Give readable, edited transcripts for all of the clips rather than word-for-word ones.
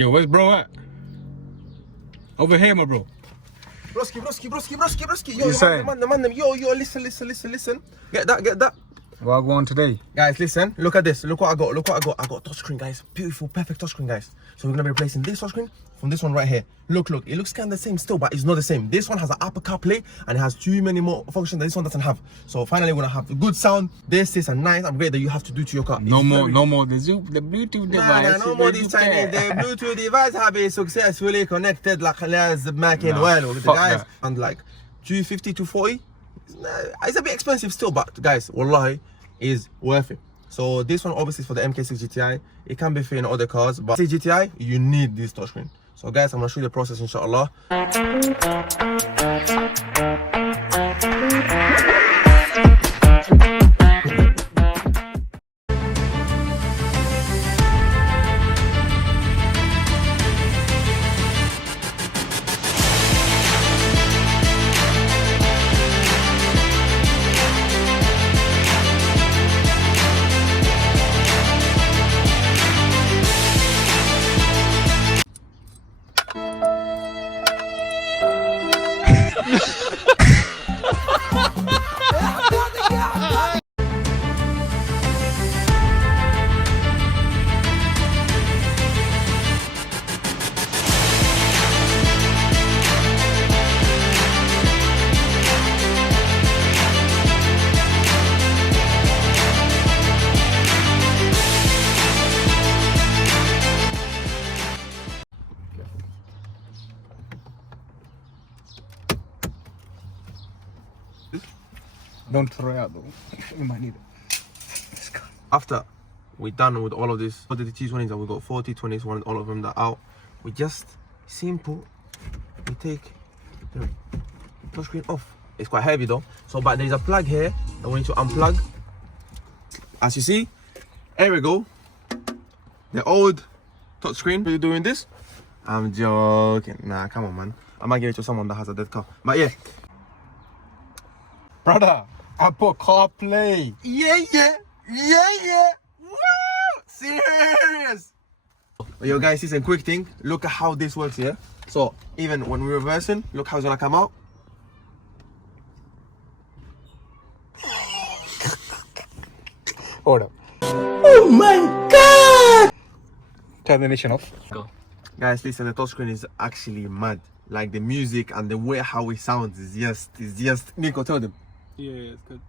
Yo, where's bro at? Over here, my bro. Broski. Yo, You saying? man, yo, listen. Get that. What I go on today? Guys, listen, look at this. Look what I got. I got a touchscreen, guys. Beautiful, perfect touchscreen, guys. So we're gonna be replacing this touchscreen from this one right here. Look. It looks kind of the same still, but it's not the same. This one has an Apple CarPlay and it has too many more functions that this one doesn't have. So finally, we're gonna have good sound. This is a nice upgrade that you have to do to your car. No more the Bluetooth device. No more this Chinese. The Bluetooth device have been successfully connected like as making well with the guys. That. And like 250 to 40. It's a bit expensive still, but guys, wallahi, is worth it. So this one obviously is for the MK6 GTI. It can be fit in other cars, but GTI, you need this touchscreen. So guys, I'm gonna show you the process, inshallah. Don't throw it out though. We might need it. After we're done with all of this, all the T20s and we got 40, 20s, one, all of them that are out. We just simple. We take the touchscreen off. It's quite heavy though. So, but there's a plug here that we need to unplug. As you see, here we go. The old touchscreen. Are you doing this? I'm joking. Nah, come on, man. I might give it to someone that has a dead car. But yeah. Brother, Apple CarPlay. Yeah. Woo! Serious. Yo guys, this is a quick thing. Look at how this works here. So even when we're reversing, look how it's gonna come out. Hold up. Oh my god! Turn the ignition off. Go. Guys, listen, the touchscreen is actually mad. Like the music and the way how it sounds is just. Nico, tell them. Yeah, it's good.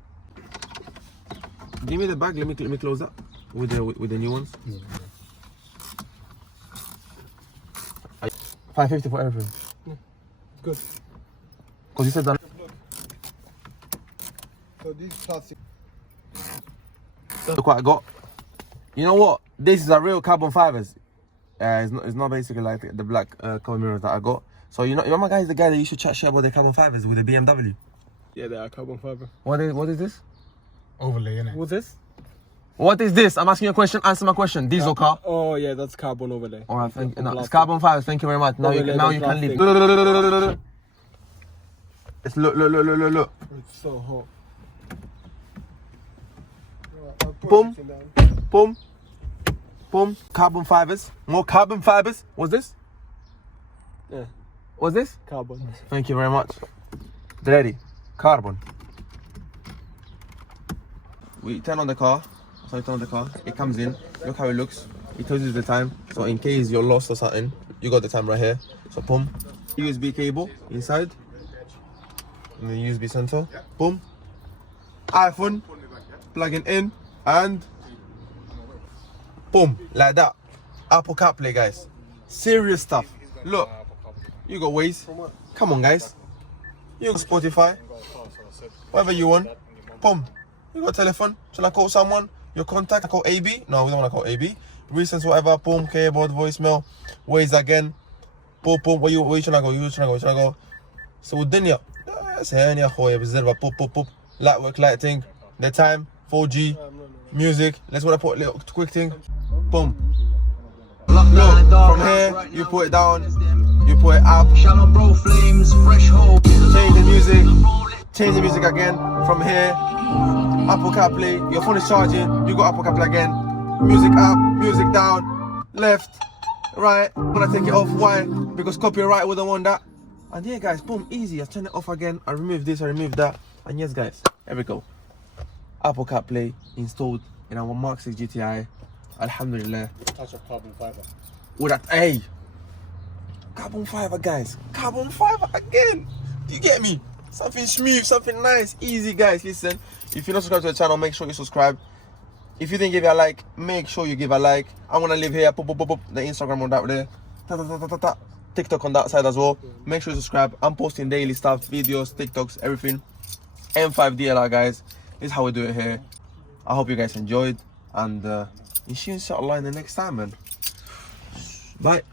Give me the bag. Let me close that with the new ones. Yeah. 550 for everything. Yeah, good. Cause you said that. So these plastic. Look what I got. You know what? This is a real carbon fibers. It's not basically like the black carbon mirrors that I got. So you know my guy is the guy that used to chat shit about the carbon fibers with the BMW. Yeah, they are carbon fiber. What is this? Overlay, innit? What's this? What is this? I'm asking you a question. Answer my question. Diesel car. Oh yeah, that's carbon overlay. All right, it's carbon fibers. Thank you very much. Now you can leave. It's look. It's so hot. Boom. Carbon fibers. More carbon fibers. What's this? Yeah, What's this? carbon. Thank you very much. Ready. Carbon. We turn on the car. So you turn on the car. It comes in. Look how it looks. It tells you the time. So in case you're lost or something, you got the time right here. So boom. USB cable inside. And the USB sensor. Boom. iPhone. Plugging in. And boom. Like that. Apple CarPlay, guys. Serious stuff. Look. You got Waze. Come on, guys. You got Spotify. Whatever you want. Boom. You got telephone. Shall I call someone? Your contact? I call AB? No, we don't want to call AB. Recents, whatever. Boom. Keyboard, voicemail. Waze again. Boom. Where you trying to go? You trying to go? So الدنيا سهل يا أخويا بالزربة. Boop. Light work, lighting. The time. 4G. Music. Let's want to put a little quick thing. Boom. Look, from here you put it down. You put it up. Change the music again. From here, Apple CarPlay. Your phone is charging. You got Apple CarPlay again. Music up, music down, left, Right, I'm gonna take it off. Why? Because copyright wouldn't want that. And yeah, guys, boom, easy. I turn it off again. I remove this, I remove that. And yes, guys, here we go. Apple CarPlay installed in our MK6 GTI. Alhamdulillah. Touch of carbon fiber. With that, hey, carbon fiber, guys. Carbon fiber again. Do you get me? Something smooth, something nice, easy, guys. Listen, if you're not subscribed to the channel, make sure you subscribe. If you didn't give it a like, make sure you give a like. I'm gonna leave here, pop, the Instagram on that there, TikTok on that side as well. Make sure you subscribe. I'm posting daily stuff, videos, TikToks, everything. M5 DLR, guys. This is how we do it here. I hope you guys enjoyed, and inshallah in the next time, man. Bye.